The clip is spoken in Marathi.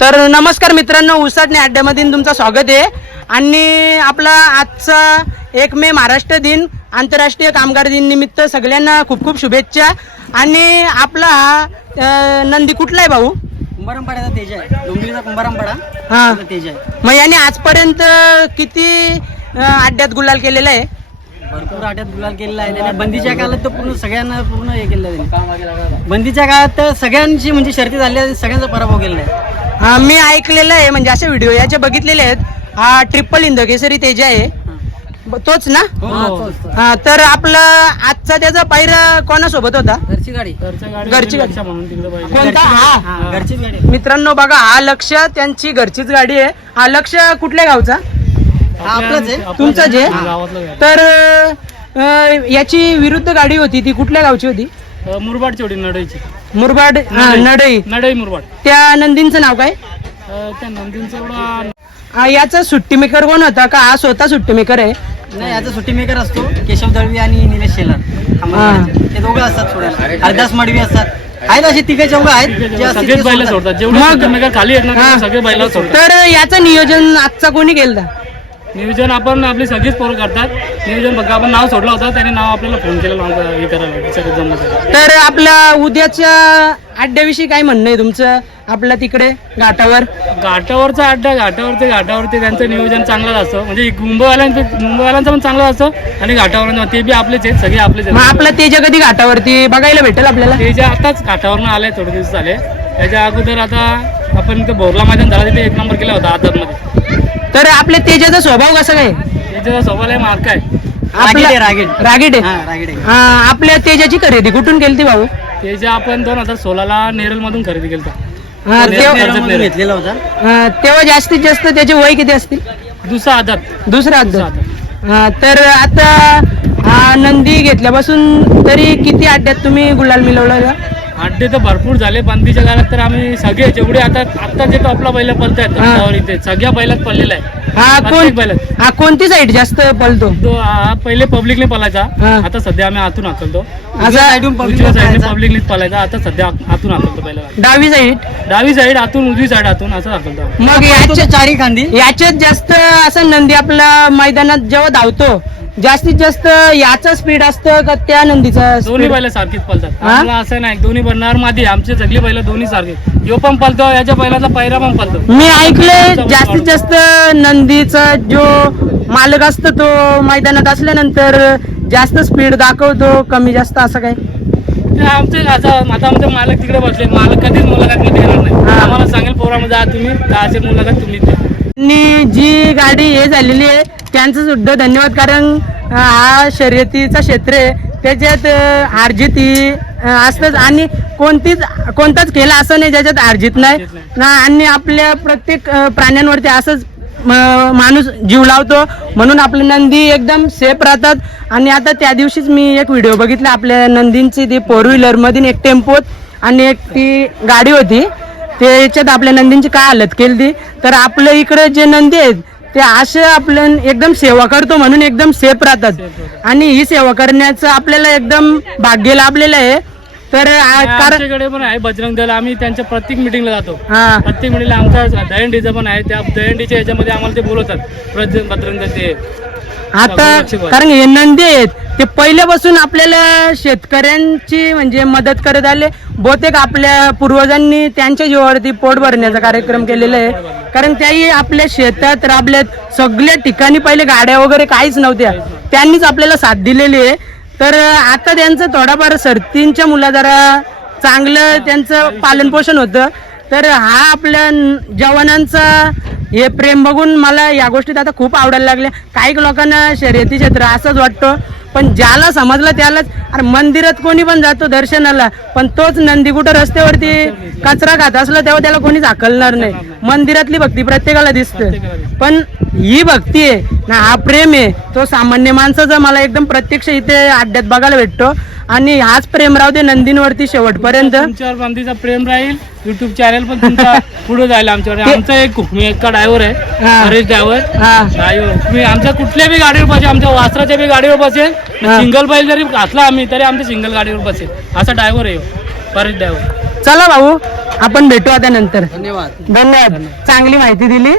तर नमस्कार मित्रांनो उसाटणे अड्ड्यामध्ये तुमचं स्वागत आहे. आणि आपला आजचा एक मे महाराष्ट्र दिन आंतरराष्ट्रीय कामगार दिन निमित्त सगळ्यांना खूप खूप शुभेच्छा. आणि आपला हा नंदी कुठला आहे भाऊ? कुंभारमपाड्याचा तेज आहे. डोंबिवलीचा कुंभारमपाडा. हा. तेज आहे. मग याने आजपर्यंत किती अड्ड्यात गुलाल केलेला आहे? भरपूर आट्यात गुलाल केलेला आहे. त्याने बंदीच्या काळात तर पूर्ण सगळ्यांना पूर्ण हे केलं आहे. त्याने. बंदीच्या काळात तर सगळ्यांची म्हणजे शर्ती झाली आहे सगळ्यांचा पराभव केलेला आहे. हा मी ऐकलेलं आहे म्हणजे असे व्हिडिओ याचे बघितलेले आहेत हा ट्रिपल इंद केसरी तेज आहे. ब- तोच ना? हा, तोच. हा तर आपला आजचा त्याचा पायरा कोणासोबत होता? घरची गाडी. घरची गाडी कोणता? हा. हा, घरचीच गाडी. आहे. मित्रांनो बघा हा लक्ष त्यांची घरचीच गाडी आहे. हा लक्ष कुठल्या गावचा? हा आपलाच आहे. तुमचा जे? तर अं, याची विरुद्ध गाडी होती ती कुठल्या गावची होती? मुरबाड चोडी नडईची. मुरबाड हा, नडई. नडई मुरबाड. त्या नंदींचं नाव काय? अं, त्या नंदींचा हा, याचा सुट्टी मेकर कोण होता? का हा स्वतः सुट्टी मेकर आहे? नाही याचा सुट्टी मेकर असतो केशव दळवी आणि निलेश शेलार. ते दोघं असतात सोडायला हरदास मडवी असतात. आहेत असे तिघे चौघ आहेत. जे असतील सगळेच ते बैल सोडतात. सोडतात. जेवढे मग- सुट्टीमेकर खाली आहेत ना हा. सगळे बैला सोडतात. तर याचं नियोजन आजचा कोणी केलं नियोजन आपण आपली सगळीच पोरं करतात. नियोजन बघा आपण नाव सोडलं होतं त्याने नाव आपल्याला फोन केलं हे करायला सगळं जमत तर आपल्या उद्याच्या अड्ड्याविषयी काय म्हणणं आहे तुमचं? आपल्या तिकडे घाटावर? घाटावरचा अड्डा घाटावरती घाटावरती त्यांचं नियोजन चांगलं असतं. म्हणजे मुंबईवाल्यांचं मुंबईवाल्यांचं पण चांगलं असतं आणि घाटावर ते बी आपलेच आहेत सगळे आपलेच मग आहेत आपला तेजा कधी घाटावरती बघायला भेटेल आपल्याला? ते जे आताच घाटावरनं आले थोडे दिवस झाले. त्याच्या अगोदर आता आपण इथं बोरला मैदान झाला तिथे एक नंबर केला होता आदरमध्ये तर आपल्या तेजाचा स्वभाव कसा काय? सोबाला मार्क आहे. रागीट आहे, रागीट. रागीट आहे? हा रागीट आहे. हा, आपल्या तेजाची खरेदी कुठून केली ती भाऊ? ते जे आपण दोन हजार सोळाला नेरल मधून खरेदी केलं हा, तेव्हा नेरळमधून घेतलेला होता. हा, तेव्हा जास्तीत जास्त त्याचे वय किती असतील? दुसरा आदात. दुसरा दुसरा हा, तर आता हा नंदी घेतल्यापासून तरी किती अड्ड्यात तुम्ही गुलाल मिळवला? का? अड्डे तर भरपूर झाले बंदीच्या काळात तर आम्ही सगळे जेवढे आता आता जे टॉपला बैल पलत आहेत इथे सगळ्या बैलात पडलेला आहे. हा कोण प्रत्येक बैलात. हा कोणती साईड जास्त पळतो? तो हा पहिले पब्लिकने पलायचा. आता सध्या आम्ही आतून हाकलतो. पब्लिकनेच पलायचा आता सध्या आतून हाकलतो पहिला डावी साईड? डावी साईड आतून उजवी साईड आतून असं हाकलतो. मग याच्या तो चारी खांदी. याच्यात जास्त असं नंदी आपला मैदानात जेव्हा धावतो जास्तीत जास्त याचा स्पीड असतं का त्या नंदीचा दोन्ही बैल सारखीच पलतात हा? आम्हाला असं नाही दोन्ही बनणार मादी आमचे सगळी बैल दोन्ही सारखे. यो पण पलतो याच्या बैलाचा पैरा पण पलतो मी ऐकलंय जास्तीत जास्त नंदीचा जो मालक असतो तो मैदानात असल्यानंतर जास्त स्पीड दाखवतो कमी जास्त असं काय? ते आमचे असं आता आमचे मालक तिकडे बसले मालक कधीच मुलाखत मध्ये येणार नाही. हा. आम्हाला सांगेल पोरामध्ये जा तुम्ही दहाचे मुलाखत तुम्ही द्या. आणि जी गाडी हे झालेली आहे त्यांचं सुद्धा धन्यवाद कारण हा शर्यतीचा क्षेत्र आहे. त्याच्यात ही अं, असतंच. आणि कोणतीच कोणताच खेळ असं नाही ज्याच्यात हारजीत नाही. ना आणि आपल्या प्रत्येक प्राण्यांवरती असंच माणूस जीव लावतो. म्हणून आपले नंदी एकदम सेफ राहतात. आणि आता त्या दिवशीच मी एक व्हिडिओ बघितला. आपल्या नंदींची ती फोर व्हीलर मधून एक टेम्पोत आणि एक ती गाडी होती. त्याच्यात आपल्या नंदींची काय हालत केली ती. तर आपलं इकडे जे नंदी आहेत ते असे आपलं एकदम सेवा करतो म्हणून एकदम सेफ राहतात. आणि ही सेवा करण्याचं आपल्याला एकदम भाग्य लाभलेलं आहे. तर कारण आमच्याकडे पण आहे बजरंग दल. आम्ही त्यांच्या प्रत्येक मिटिंगला जातो. हा. प्रत्येक मिटिंगला आमचा दहंडीचा पण आहे. त्या दहंडीच्या याच्यामध्ये आम्हाला ते बोलवतात. ब्रज- बजरंग दल ते. आता कारण हे नंदी आहेत. ते पहिल्यापासून आपल्याला शेतकऱ्यांची म्हणजे मदत करत आले. बहुतेक आपल्या पूर्वजांनी त्यांच्या जीवावरती पोट भरण्याचा कार्यक्रम केलेला आहे. कारण त्याही आपल्या शेतात राबल्यात सगळ्या ठिकाणी पहिले गाड्या वगैरे काहीच नव्हत्या. त्यांनीच आपल्याला साथ दिलेली आहे. तर आता त्यांचं थोडाफार सर्तींच्या मुला जरा चांगलं त्यांचं पालन पोषण होतं. तर हा आपल्या जवानांचा हे प्रेम बघून मला या गोष्टीत आता खूप आवडायला लागल्या काही लोकांना शर्यती क्षेत्र असंच वाटतं. पण ज्याला समजलं त्यालाच. अरे मंदिरात कोणी पण जातो दर्शनाला पण तोच नंदी कुठं रस्त्यावरती कचरा खात असला तेव्हा त्याला कोणीच हाकलणार नाही. मंदिरातली भक्ती प्रत्येकाला दिसतं. पण ही भक्ती आहे ना हा प्रेम आहे तो सामान्य माणसाचा मला एकदम प्रत्यक्ष इथे अड्ड्यात बघायला भेटतो. आणि हाच प्रेम राहू दे नंदींवरती शेवटपर्यंत. तुमच्यावर बंदीचा प्रेम राहील युट्यूब चॅनल पण तुमचा पुढे जायला आमच्यावर. आमचा एक मी एका ड्रायव्हर आहे. हरेश ड्रायव्हर हा. ड्रायव्हर तुम्ही आमच्या कुठल्या बी गाडीवर बसेल आमच्या वासराच्या बी गाडीवर बसेल हा. सिंगल बैल जरी घातला आम्ही तरी आमच्या सिंगल गाडीवर बसेल. असा ड्रायव्हर आहे ह्यो. परेश ड्रायव्हर चला भाऊ आपण भेटू आता नंतर. धन्यवाद. धन्यवाद. चांगली माहिती दिली.